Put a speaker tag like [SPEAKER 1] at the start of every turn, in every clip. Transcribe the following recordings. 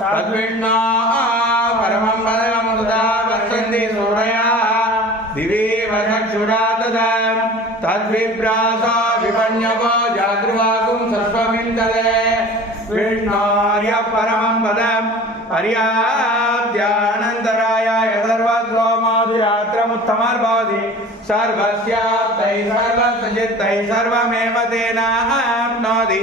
[SPEAKER 1] తద్విష్ణో పరమం పదం తదా పశ్యంతి
[SPEAKER 2] సూరయ. దివి వసక్షుడా తదం. తద్విభ్రాస విపణ్యవో జాగృవాకుం సర్వమిందలే విష్ణోర్య పరమం పదం. పర్యాద్యానంతరాయ యథర్వద్లోమాదు యాత్రముత్తమర్ భవతి సర్వస్యాత్తై సర్వసజిత్తై సర్వమేవ తేనాప్నోతి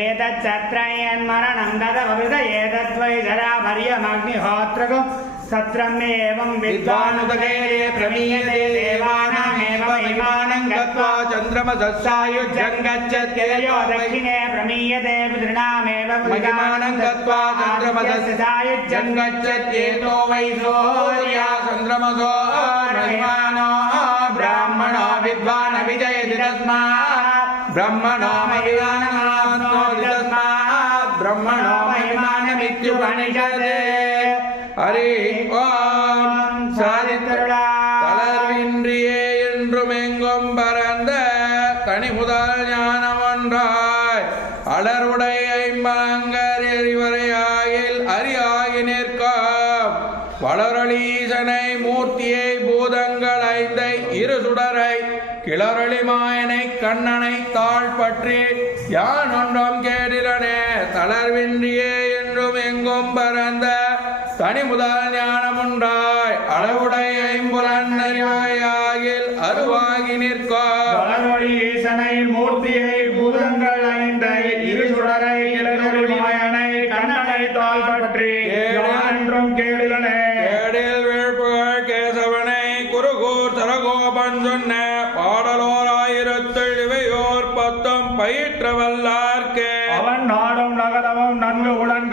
[SPEAKER 2] ఏతచ్చత్రయన్మరణం
[SPEAKER 1] దదవృత ఏతద్వై ధరాభర్యమగ్నిహోత్రకు సత్రం మే ఏం విద్వానుదగే
[SPEAKER 2] ప్రమీయతే దేవానామేవమానం గత్వా చంద్రమసస్సాయుజ్జంగచ్చత్యయో
[SPEAKER 1] దక్షిణే ప్రమీయతే పితృణామేవ మహిమానం గత్వా చంద్రమసస్సాయుజ్జంగచ్చత్యేతో వై సూర్యా చంద్రమసో మహిమానో బ్రాహ్మణో విద్వాన్ అభిజయతి తస్మాత్ బ్రహ్మణో మహిమానం பணிகரே ஹரி ஓம் சாதித்தருளா. தளர்வின்றியே என்றும் எங்கும் பரந்த தனி முதல் ஞானம் ஒன்றாய் அலருடை ஐம்பலங்கர் எரிவரையாயில் அரியாகி நிற்கும். வளரளீசனை மூர்த்தியை பூதங்கள் ஐந்தை இரு சுடரை கிளரளிமாயனை கண்ணனை தாழ் பற்றி யான் ஒன்றாம் கே முதல் ஞானம் உண்டாய் அளவுடை ஐம்புலன் அறிவாயாகில் அருவாகி
[SPEAKER 2] வளர்வழி ஈசனை மூர்த்தியை பூதங்கள் ஐந்தை இரு சுடரை இளநொழி மாயனை கண்ணனை தாழ் பற்றி என்றும் கேளிலனே
[SPEAKER 1] கேடில் வீழ்ப்புகழ் கேசவனை குருகூர் சரகோபன் சொன்ன பாடலோராயிரத்தில் இவையோர் பத்தம் பயிற்றவல்லார்க்கே.
[SPEAKER 2] அவன் நாடும் நகரமும் நன்கு உடன்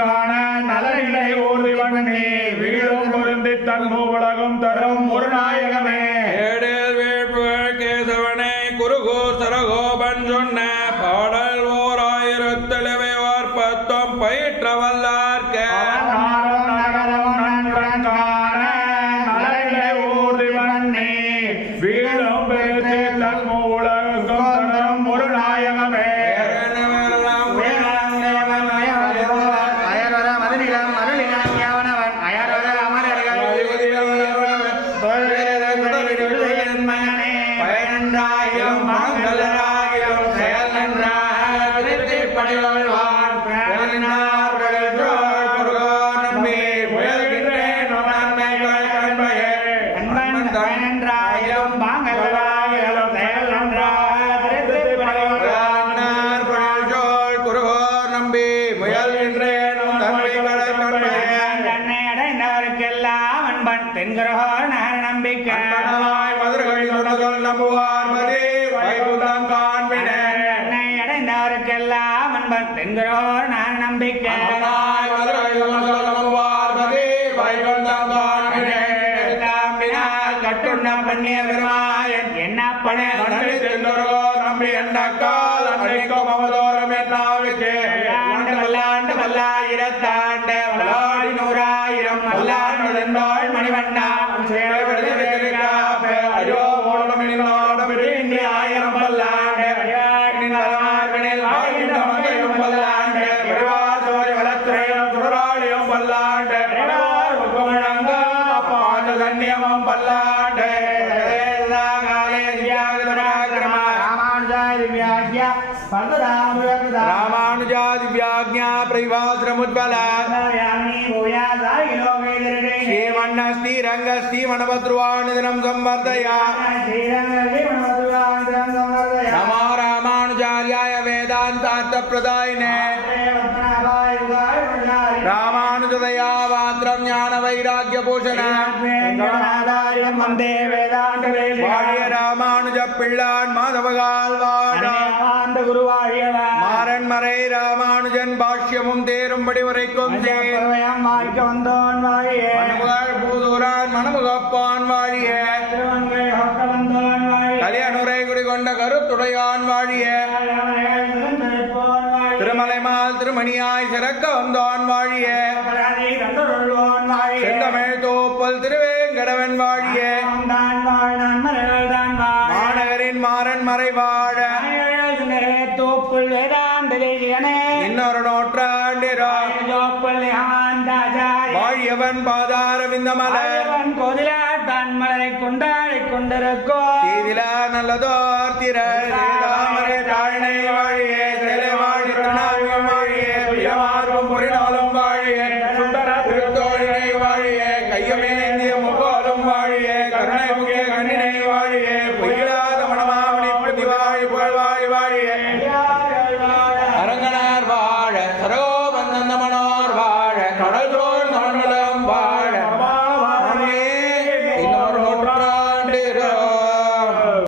[SPEAKER 2] பொருந்தி உலகம் தரும் ஒரு நாயகமே. அடைந்தவருக்கெல்லாம் அன்பன் தென்கிறோர் நகர நம்பிக்கை.
[SPEAKER 1] அன்பனாய் நம்புவார்.
[SPEAKER 2] கட்டுண்ண பண்ணிய பெருமாயன் என்ன பணே
[SPEAKER 1] நன்றி சென்றோரோ நம்பி எண்ணக்கால் அன்னைக்கும் அமதோரம் என்னாவுக்கு
[SPEAKER 2] வல்லாண்டு வல்லாயிரத்தாண்டு வளாடி நூறாயிரம் வல்லாண்டு மணிவண்ணா
[SPEAKER 1] ராமானுஜாதிவ்யாஜ்ஞா பிரவிவாசிரமுத்பல ஸ்ரீமன்ன ஸ்ரீரங்க ஸ்ரீமணபத்ருவானுதினம் சம்பர்தயா நமோ ராமானுஜாரியாய வேதாந்தார்த்த பிரதாயினே ராமானுஜதயா பாத்திரம் ஞான வைராக்கிய பூஷண
[SPEAKER 2] வந்தே வேதாந்த
[SPEAKER 1] தேரும்படி உரைக்கும்
[SPEAKER 2] மாய்க்க வந்தோன் வாழியே.
[SPEAKER 1] பூதூரான் மணமுகப்பான் வாழிய.
[SPEAKER 2] வாழியே.
[SPEAKER 1] கலியனுரை குடிகொண்ட கருத்துடையான் வாழிய. திருமலைமால் திருமணியாய் சிறக்க வந்தோன் வாழிய. செந்தமிழ் தோப்பல் திருவேங்கடவன் வாழிய. வாழியவன் பாதாரவிந்த மலர் கோதிலா
[SPEAKER 2] தான் மலரை கொண்டாடி
[SPEAKER 1] கொண்டிருக்கோ. இதிலா
[SPEAKER 2] நல்லதோர் திரள்.
[SPEAKER 1] தாமரை தாழ்நை வாழியே
[SPEAKER 2] சிலை வாழி பிரணாமியம் வாழியே சுயமார்பம்
[SPEAKER 1] புரிநாளும் வாழியே சுந்தர திருத்தோழினை வாழியே கையமே இந்திய முக்கோலும் வாழியே கருணை முகிய கண்ணினை வாழியே பொய்யிலாத மனமாமணி